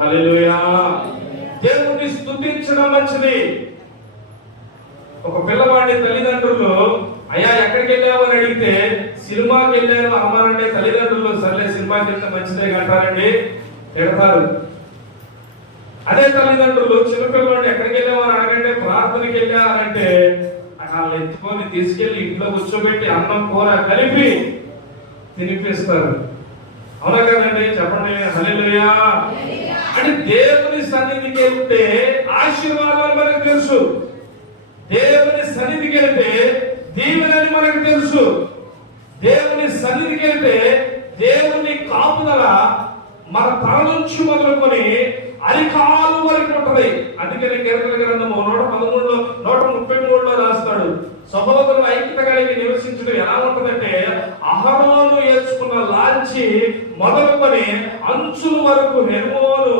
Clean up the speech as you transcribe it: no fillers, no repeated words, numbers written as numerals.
హల్లెలూయా. దేవుని స్తుతించడం మంచిది. ఒక పిల్లవాడి తల్లిదండ్రులు అయ్యా ఎక్కడికి వెళ్ళావు అని అడిగితే సినిమాకి వెళ్ళాను అమ్మానంటే తల్లిదండ్రులు సర్లే సినిమాకి వెళ్తే మంచిదే అంటారండి, ఎడతారు. అదే తల్లిదండ్రులు చిన్నపిల్లవాడిని ఎక్కడికి వెళ్ళావు అని అడగంటే ప్రార్థనకి వెళ్ళారంటే వాళ్ళు ఎత్తుకొని తీసుకెళ్లి ఇంట్లో కూర్చోబెట్టి అన్నం కూర కలిపి తినిపిస్తారు. అవునా కదండి? చెప్పండి హల్లెలూయా. అంటే దేవుని సన్నిధికి వెళ్తే ఆశీర్వాదాలు మనకు తెలుసు, దేవుని సన్నిధికి వెళ్తే దీవెనని మనకు తెలుసు, దేవుని సన్నిధికి వెళ్తే దేవుని కాపుదల మన తల నుంచి మొదలుకొని అరికాలు వరకు ఉంటది. అందుకని కీర్తన గ్రంథము 113 133లో రాస్తాడు, సహోదరులు ఐక్యత కలిగి నివసించడం ఎలా ఉంటదంటే అహరోను వేసుకున్న లాంచి మొదలుకొని అంచుల వరకు హెర్మోను